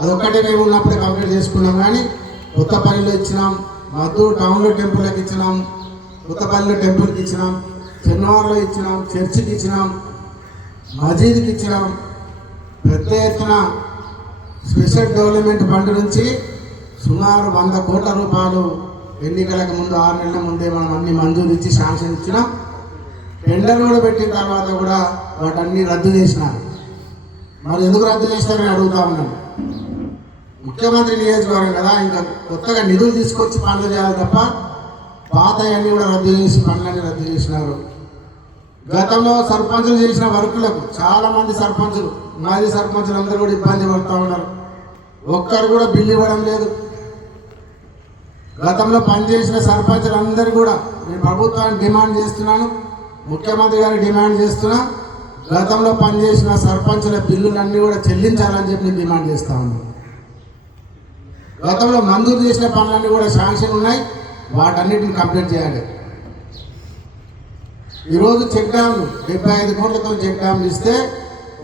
అదొక్కటే మేము ఉన్నప్పుడే కంప్లీట్ చేసుకున్నాం. కానీ కొత్తపల్లిలో ఇచ్చినాం, మద్దూరు టౌన్లో టెంపుల్కి ఇచ్చినాం, కొత్తపల్లిలో టెంపుల్కి ఇచ్చినాం, చెన్నవారులో ఇచ్చినాం, చర్చికి ఇచ్చినాం, మసీద్కి ఇచ్చినాం. పెద్ద ఎత్తున స్పెషల్ డెవలప్మెంట్ ఫండ్ నుంచి సుమారు 100 కోట్ల రూపాయలు ఎన్నికలకు ముందు 6 నెలల ముందే మనం అన్ని మంజూరు ఇచ్చి శాంక్షన్ ఇచ్చినాం. టెండర్ కూడా పెట్టిన తర్వాత కూడా వాటన్ని రద్దు చేసినారు. మరి ఎందుకు రద్దు చేస్తారని అడుగుతా ఉన్నాను. ముఖ్యమంత్రి నియోజకవర్గం కదా, ఇంకా కొత్తగా నిధులు తీసుకొచ్చి పనులు చేయాలి తప్ప పాత అన్నీ కూడా రద్దు చేసి పనులన్నీ రద్దు చేసినారు. గతంలో సర్పంచులు చేసిన వర్కులకు చాలామంది సర్పంచులు, మాజీ సర్పంచులు అందరూ కూడా ఇబ్బంది పడుతూ ఉన్నారు. ఒక్కరు కూడా బిల్లు ఇవ్వడం లేదు. గతంలో పనిచేసిన సర్పంచులు అందరూ కూడా నేను ప్రభుత్వాన్ని డిమాండ్ చేస్తున్నాను, ముఖ్యమంత్రి గారికి డిమాండ్ చేస్తున్నా, గతంలో పనిచేసిన సర్పంచుల బిల్లులన్నీ కూడా చెల్లించాలని చెప్పి నేను డిమాండ్ చేస్తా ఉన్నాను. గతంలో మంజూరు చేసిన పనులన్నీ కూడా శాంక్షన్ ఉన్నాయి, వాటన్నిటిని కంప్లీట్ చేయాలి. ఈరోజు చెక్ డ్యామ్లు 75 కోట్లతో చెక్ డ్యామ్లు ఇస్తే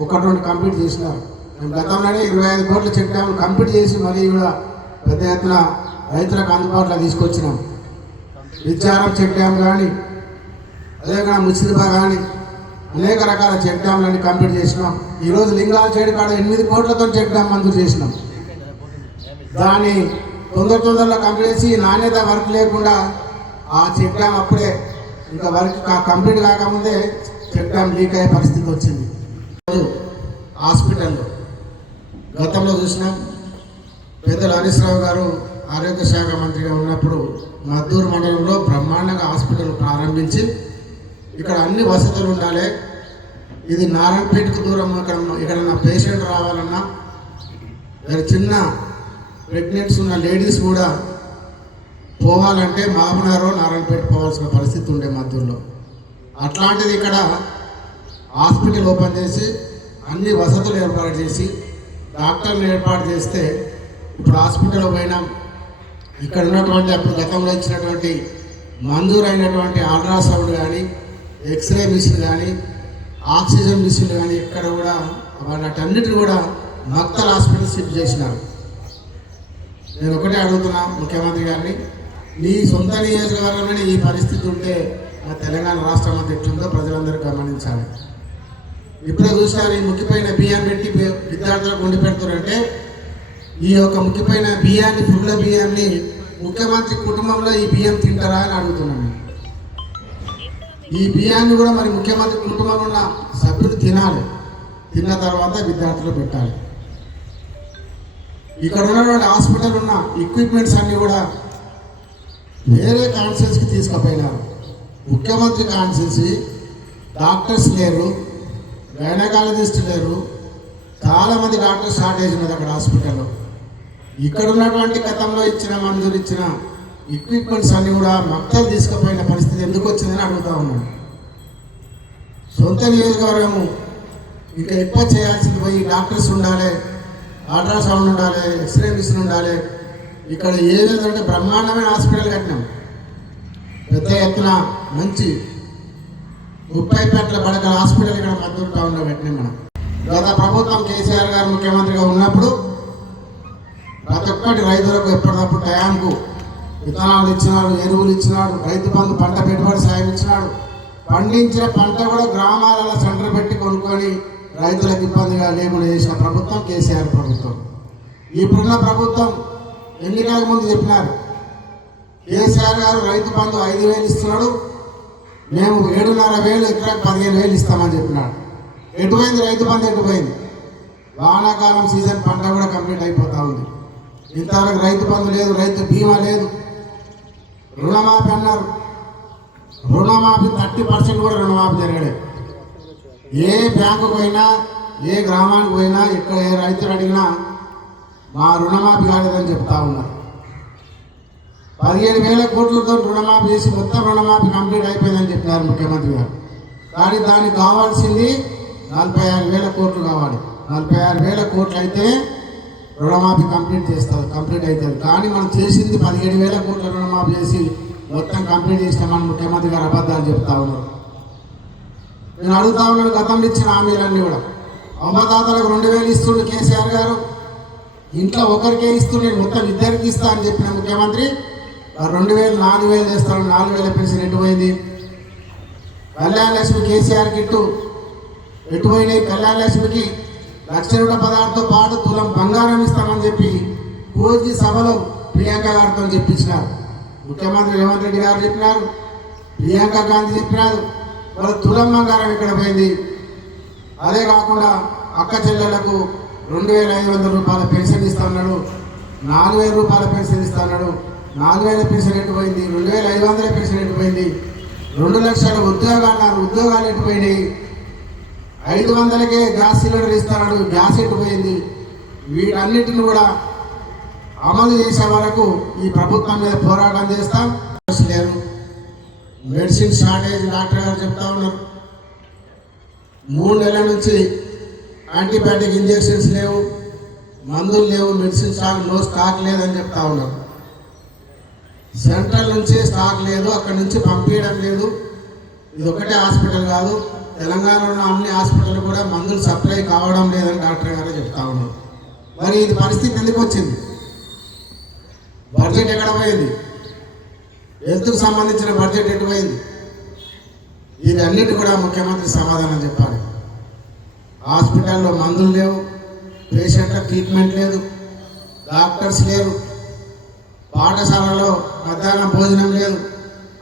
1-2 కంప్లీట్ చేసినారు. మేము గతంలోనే 25 కోట్ల చెక్ డ్యామ్లు కంప్లీట్ చేసి మళ్ళీ కూడా పెద్ద ఎత్తున రైతులకు అందుబాటులో తీసుకొచ్చినాం. విద్యారం చెక్ డ్యామ్ కానీ, అదేవిధంగా ముసిరిబా కానీ అనేక రకాల చెక్ డ్యామ్లన్నీ కంప్లీట్ చేసినాం. ఈరోజు లింగాల చేడు కాడ 8 కోట్లతో చెక్ డ్యామ్ మంజూరు చేసినాం. దాన్ని తొందరలో కంప్లీట్ చేసి నాణ్యత వర్క్ లేకుండా ఆ చెక్ డ్యామ్ అప్పుడే ఇంకా వర్క్ కంప్లీట్ కాకముందే చెక్ డ్యామ్ లీక్ అయ్యే పరిస్థితి వచ్చింది. హాస్పిటల్లో గతంలో చూసినాం, పెద్దలు హరీష్ రావు గారు ఆరోగ్య శాఖ మంత్రిగా ఉన్నప్పుడు మద్దూరు మండలంలో బ్రహ్మాండంగా హాస్పిటల్ ప్రారంభించి ఇక్కడ అన్ని వసతులు ఉండాలి. ఇది నారాయణపేటకు దూరం, ఇక్కడ పేషెంట్ రావాలన్నా, చిన్న ప్రెగ్నెంట్స్ ఉన్న లేడీస్ కూడా పోవాలంటే మామనారో నారాయణపేట పోవాల్సిన పరిస్థితి ఉండే మద్దూరులో. అట్లాంటిది ఇక్కడ హాస్పిటల్ ఓపెన్ చేసి అన్ని వసతులు ఏర్పాటు చేసి డాక్టర్లు ఏర్పాటు చేస్తే ఇప్పుడు హాస్పిటల్ పోయినాం. ఇక్కడ ఉన్నటువంటి అప్పుడు గతంలో ఇచ్చినటువంటి మంజూరు అయినటువంటి అల్ట్రాసౌండ్ కానీ, ఎక్స్రే మిషన్ కానీ, ఆక్సిజన్ మిషన్లు కానీ ఎక్కడ కూడా వాటన్నిటిని కూడా మక్తల్ హాస్పిటల్ షిఫ్ట్ చేసినారు. నేను ఒకటే అడుగుతున్నా ముఖ్యమంత్రి గారిని, నీ సొంత నియోజకవర్గంలోనే ఈ పరిస్థితి ఉంటే మా తెలంగాణ రాష్ట్రం అంతా ఎట్లుందో ప్రజలందరూ గమనించాలి. ఇప్పుడే చూసినారు, ఈ ముఖ్యమైన బియ్యం పెట్టి విద్యార్థులకు వండి పెడుతున్నారంటే ఈ యొక్క ముఖ్యమైన బియ్యాన్ని, ఫుడ్ల బియ్యాన్ని ముఖ్యమంత్రి కుటుంబంలో ఈ బియ్యం తింటారా అని అడుగుతున్నాను. ఈ బియ్యాన్ని కూడా మరి ముఖ్యమంత్రి కుటుంబంలో ఉన్న సభ్యులు తినాలి, తిన్న తర్వాత విద్యార్థులు పెట్టాలి. ఇక్కడ ఉన్నటువంటి హాస్పిటల్ ఉన్న ఎక్విప్మెంట్స్ అన్నీ కూడా వేరే కాన్స్టిట్యూన్సీకి తీసుకుపోయినారు. ముఖ్యమంత్రి కాన్స్టిట్యూన్సీ డాక్టర్స్ లేరు, గైనకాలజిస్ట్ లేరు, చాలామంది డాక్టర్ షార్టేజ్ ఉన్నది అక్కడ హాస్పిటల్లో. ఇక్కడ ఉన్నటువంటి గతంలో ఇచ్చిన మంజూరు ఇచ్చిన ఎక్విప్మెంట్స్ అన్నీ కూడా మక్తలు తీసుకుపోయిన పరిస్థితి ఎందుకు వచ్చిందని అడుగుతా ఉన్నాను. సొంత నియోజకవర్గము ఇంకా ఎక్కువ చేయాల్సింది పోయి డాక్టర్స్ ఉండాలి, అల్ట్రాసౌండ్ ఉండాలి, ఎక్స్రే మిషన్ ఉండాలి. ఇక్కడ ఏదంటే బ్రహ్మాండమైన హాస్పిటల్ కట్టినాం, పెద్ద ఎత్తున మంచి 30 పట్ల పడకల హాస్పిటల్ ఇక్కడ మద్దూరు టౌన్లో కట్టినాం. మనం గత ప్రభుత్వం కేసీఆర్ గారు ముఖ్యమంత్రిగా ఉన్నప్పుడు ప్రతి ఒక్కటి రైతులకు ఎప్పటికప్పుడు టయానికి విత్తనాలు ఇచ్చినాడు, ఎరువులు ఇచ్చినాడు, రైతు బంధు పంట పెట్టుబడి సాయం ఇచ్చినాడు. పండించిన పంట కూడా గ్రామాలలో సెంటర్ పెట్టి కొనుక్కొని రైతులకు ఇబ్బందిగా లేకుండా చేసిన ప్రభుత్వం కేసీఆర్ ప్రభుత్వం. ఇప్పుడున్న ప్రభుత్వం ఎన్నికలకు ముందు చెప్పినారు, కేసీఆర్ గారు రైతు బంధు 5,000 ఇస్తున్నాడు, మేము 7,500 ఎకరాకు 15,000 ఇస్తామని చెప్పినాడు. ఎటుపోయింది రైతు బంధు? ఎటుపోయింది? వానాకాలం సీజన్ పంట కూడా కంప్లీట్ అయిపోతూ ఉంది. ఇంతవరకు రైతు బంధు లేదు, రైతు బీమా లేదు. రుణమాఫీ అన్నారు, రుణమాఫీ 30% కూడా రుణమాఫీ జరగలేదు. ఏ బ్యాంకుకు పోయినా, ఏ గ్రామానికి పోయినా, ఇక్కడ ఏ రైతులు అడిగినా మా రుణమాఫీ కాలేదని చెప్తా ఉన్నారు. 15,000 కోట్లతో రుణమాఫీ చేసి మొత్తం రుణమాఫీ కంప్లీట్ అయిపోయిందని చెప్పినారు ముఖ్యమంత్రి గారు. కానీ దానికి కావాల్సింది 46,000 కోట్లు కావాలి. 46,000 కోట్లు అయితే రుణమాఫీ కంప్లీట్ అవుతుంది. కానీ మనం చేసింది 17,000 కోట్ల రుణమాఫీ చేసి మొత్తం కంప్లీట్ చేస్తామని ముఖ్యమంత్రి గారు అబద్ధాలు చెప్తా ఉన్నారు. నేను అడుగుతా ఉన్నాను, గతంలో ఇచ్చిన హామీలన్నీ కూడా అమ్మదాతలకు 2,000 ఇస్తుండే కేసీఆర్ గారు, ఇంట్లో ఒకరికే ఇస్తూ నేను మొత్తం ఇద్దరికి ఇస్తా అని చెప్పిన ముఖ్యమంత్రి 2000 4000 చేస్తాను. 4000 పెన్షన్ ఎటుపోయింది? కళ్యాణ లక్ష్మి కేసీఆర్ కిట్టు ఎటుపోయినాయి? కళ్యాణ లక్ష్మికి 1,16,000తో పాటు తులం బంగారం ఇస్తామని చెప్పి కోజీ సభలో ప్రియాంక గారితో చెప్పించినారు. ముఖ్యమంత్రి రేవంత్ రెడ్డి గారు చెప్పినారు, ప్రియాంక గాంధీ చెప్పినారు. మరి తులం బంగారం ఇక్కడ పోయింది. అదే కాకుండా అక్క చెల్లెళ్లకు 2,500 రూపాయల పెన్షన్ ఇస్తా ఉన్నాడు, 4,000 రూపాయల పెన్షన్ ఇస్తా ఉన్నాడు. 4,000 పెన్షన్ ఎటుపోయింది? 2,500 పెన్షన్ ఎటుపోయింది? 2 లక్షల ఉద్యోగాలు ఎటుపోయినాయి? 500కే గ్యాస్ సిలిండర్ ఇస్తున్నాడు, గ్యాస్ ఎటుపోయింది? వీటన్నిటిని కూడా అమలు చేసే వరకు ఈ ప్రభుత్వం మీద పోరాటం చేస్తాం. లేరు, మెడిసిన్ షార్టేజ్ డాక్టర్ గారు చెప్తా ఉన్నారు. 3 నెలల నుంచి యాంటీబయాటిక్ ఇంజెక్షన్స్ లేవు, మందులు లేవు, మెడిసిన్ స్టాక్ లేదని చెప్తా ఉన్నారు. సెంట్రల్ నుంచి స్టాక్ లేదు, అక్కడి నుంచి పంపించడం లేదు. ఇది ఒకటే హాస్పిటల్ కాదు, తెలంగాణలో అన్ని హాస్పిటల్ కూడా మందులు సప్లై కావడం లేదని డాక్టర్ గారు చెప్తా ఉన్నారు. మరి ఇది పరిస్థితి ఎందుకు వచ్చింది? బడ్జెట్ ఎక్కడ పోయింది? హెల్త్కు సంబంధించిన బడ్జెట్ ఎటు పోయింది? ఇది అన్నిటి కూడా ముఖ్యమంత్రి సమాధానం చెప్పాలి. హాస్పిటల్లో మందులు లేవు, పేషెంట్లకు ట్రీట్మెంట్ లేదు, డాక్టర్స్ లేరు, పాఠశాలలో మధ్యాహ్నం భోజనం లేదు,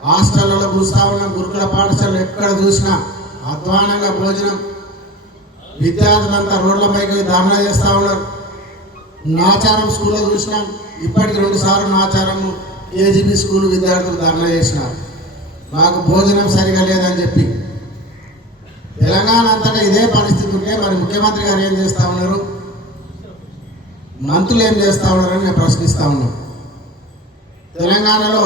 హాస్టళ్లలో చూస్తూ ఉన్నాం. గురుకుల పాఠశాలలో ఎక్కడ చూసినా అధ్వానంగా భోజనం. విద్యార్థులంతా రోడ్లపైకి ధర్నా చేస్తూ ఉన్నారు. నాచారం స్కూల్లో చూసినాం, ఇప్పటికి 2 సార్లు నాచారం ఏజీబీ స్కూల్ విద్యార్థులు ధర్నా చేసినారు, మాకు భోజనం సరిగా లేదని చెప్పి. తెలంగాణ అంతటా ఇదే పరిస్థితి ఉంటే మరి ముఖ్యమంత్రి గారు ఏం చేస్తూ ఉన్నారు, మంత్రులు ఏం చేస్తూ ఉన్నారని నేను ప్రశ్నిస్తూ ఉన్నాను. తెలంగాణలో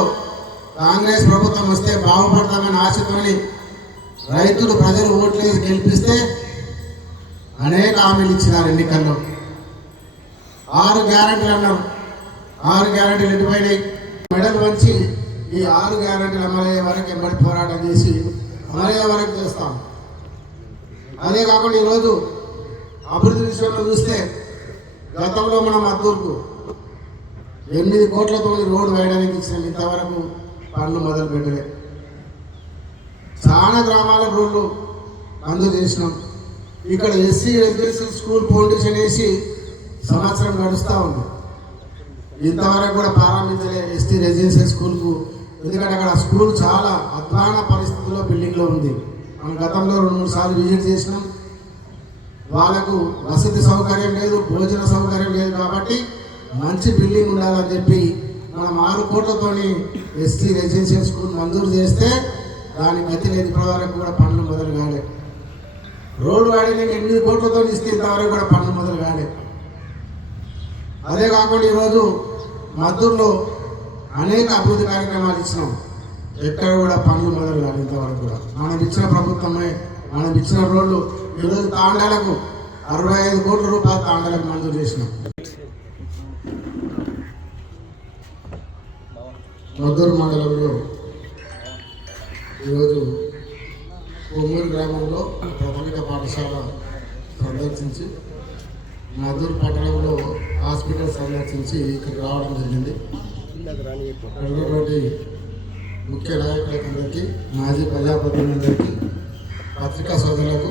కాంగ్రెస్ ప్రభుత్వం వస్తే బాగుపడతామని ఆశతోని రైతులు ప్రజలు ఓట్లేసి గెలిపిస్తే అనేక హామీలు ఇచ్చినారు. ఎన్నికల్లో 6 గ్యారెంటీలు అన్నారు. 6 గ్యారెంటీలు ఎటుపోయినాయి? మెడల్ వంచి ఈ 6 గ్యారెంటీలు అమలయ్యే వరకు ఎంబడి పోరాటం చేసి అమలయ్యే వరకు చేస్తాం. అదే కాకుండా ఈరోజు అభివృద్ధి విషయంలో చూస్తే గతంలో మనం మద్దూరుకు 8 కోట్లతో రోడ్డు వేయడానికి ఇచ్చినాం, ఇంతవరకు పనులు మొదలు పెట్టలే. చాలా గ్రామాలకు రోడ్లు మంజూరు చేసినాం. ఇక్కడ ఎస్సీ రెసిడెన్షియల్ స్కూల్ ఫౌండేషన్ వేసి సంవత్సరం గడుస్తూ ఉంది, ఇంతవరకు కూడా ప్రారంభించలే ఎస్టీ రెసిడెన్షియల్ స్కూల్కు. ఎందుకంటే అక్కడ స్కూల్ చాలా అధ్వాన పరిస్థితుల్లో బిల్డింగ్లో ఉంది. మనం గతంలో 2-3 సార్లు విజిట్ చేసినాం. వాళ్ళకు వసతి సౌకర్యం లేదు, భోజన సౌకర్యం లేదు. కాబట్టి మంచి బిల్డింగ్ ఉండాలని చెప్పి మనం 6 కోట్లతోని ఎస్టీ రెసిడెన్షియల్ స్కూల్ మంజూరు చేస్తే దాని గతి లేదు. ఇప్పటివరకు కూడా పనులు మొదలు కాలే. రోడ్డు వాడిని 8 కోట్లతో ఇస్తే ఇంతవరకు కూడా పనులు మొదలు కాలే. అదే కాకుండా ఈరోజు మద్దూరులో అనేక అభివృద్ధి కార్యక్రమాలు ఇచ్చినాం, ఎక్కడ కూడా పనులు మొదలు కాదు ఇంతవరకు కూడా. మనం ఇచ్చిన ప్రభుత్వమే, మనం ఇచ్చిన రోడ్లు. ఈరోజు తాండాలకు 65 కోట్ల రూపాయలు తాండాలకు మంజూరు చేసినాం. మద్దూరు మండలంలో ఈరోజు కొమ్మూరు గ్రామంలో ప్రాథమిక పాఠశాల సందర్శించి, మద్దూరు పట్టణంలో హాస్పిటల్ సందర్శించి ఇక్కడ రావడం జరిగింది. ఉన్నటువంటి ముఖ్య నాయకులందరికీ, మాజీ ప్రజాప్రతినిధులందరికీ, పత్రికా సోదరులకు,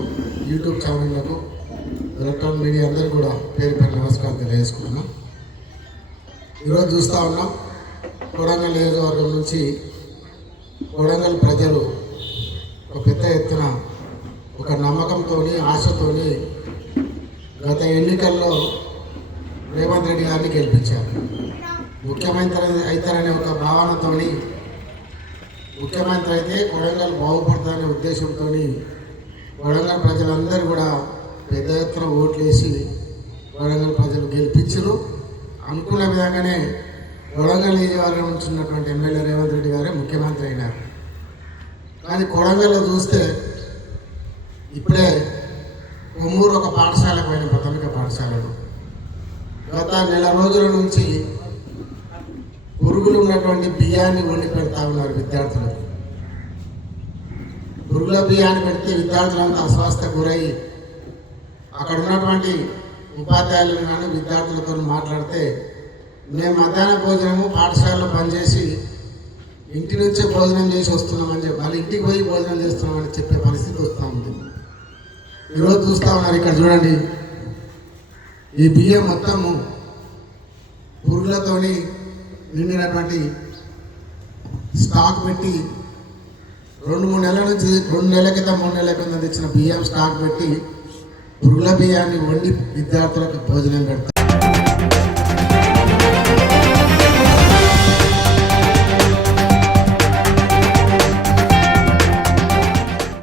యూట్యూబ్ ఛానళ్లకు, ఎలక్ట్రానిక్ మీడియా అందరూ కూడా పేరు పేరు నమస్కారం తెలియజేసుకుంటున్నాం. ఈరోజు చూస్తూ ఉన్నాం, కొడంగల్ నియోజకవర్గం నుంచి కొడంగల్ ప్రజలు ఒక పెద్ద ఎత్తున ఒక నమ్మకంతో, ఆశతోని గత ఎన్నికల్లో రేవంత్ రెడ్డి గారిని గెలిపించారు. ముఖ్యమంత్రి అవుతారనే ఒక భావనతో, ముఖ్యమంత్రి అయితే కొడంగల్ బాగుపడతారనే ఉద్దేశంతో కొడంగల్ ప్రజలందరూ కూడా పెద్ద ఎత్తున ఓట్లేసి కొడంగల్ ప్రజలు గెలిపించరు. అనుకున్న విధంగానే కొడంగల్ నియోజకవర్గం నుంచి ఉన్నటువంటి ఎమ్మెల్యే రేవంత్ రెడ్డి గారే ముఖ్యమంత్రి అయినారు. కానీ కొడంగల్లో చూస్తే ఇప్పుడే కొమ్మూరు ఒక పాఠశాలకు పోయిన, ప్రాథమిక పాఠశాలను గత నెల రోజుల నుంచి పురుగులు ఉన్నటువంటి బియ్యాన్ని వండి పెడతా ఉన్నారు విద్యార్థులకు. పురుగుల బియ్యాన్ని పెడితే విద్యార్థులంతా అస్వస్థ గురై అక్కడ ఉన్నటువంటి ఉపాధ్యాయులను కానీ విద్యార్థులతో మాట్లాడితే మేము మధ్యాహ్న భోజనము పాఠశాలలో పనిచేసి ఇంటి నుంచే భోజనం చేసి వస్తున్నామని చెప్పి మళ్ళీ ఇంటికి పోయి భోజనం చేస్తున్నామని చెప్పే పరిస్థితి వస్తూ ఉంది. ఈరోజు చూస్తూ ఉన్నారు, ఇక్కడ చూడండి, ఈ బియ్యం మొత్తము పురుగులతోని నిండినటువంటి స్టాక్ పెట్టి 2-3 నెలల నుంచి 2 నెలల క్రితం 3 నెలల క్రితం తెచ్చిన బియ్యం స్టాక్ పెట్టి పురుగుల బియ్యాన్ని వండి విద్యార్థులకు భోజనం పెడతారు.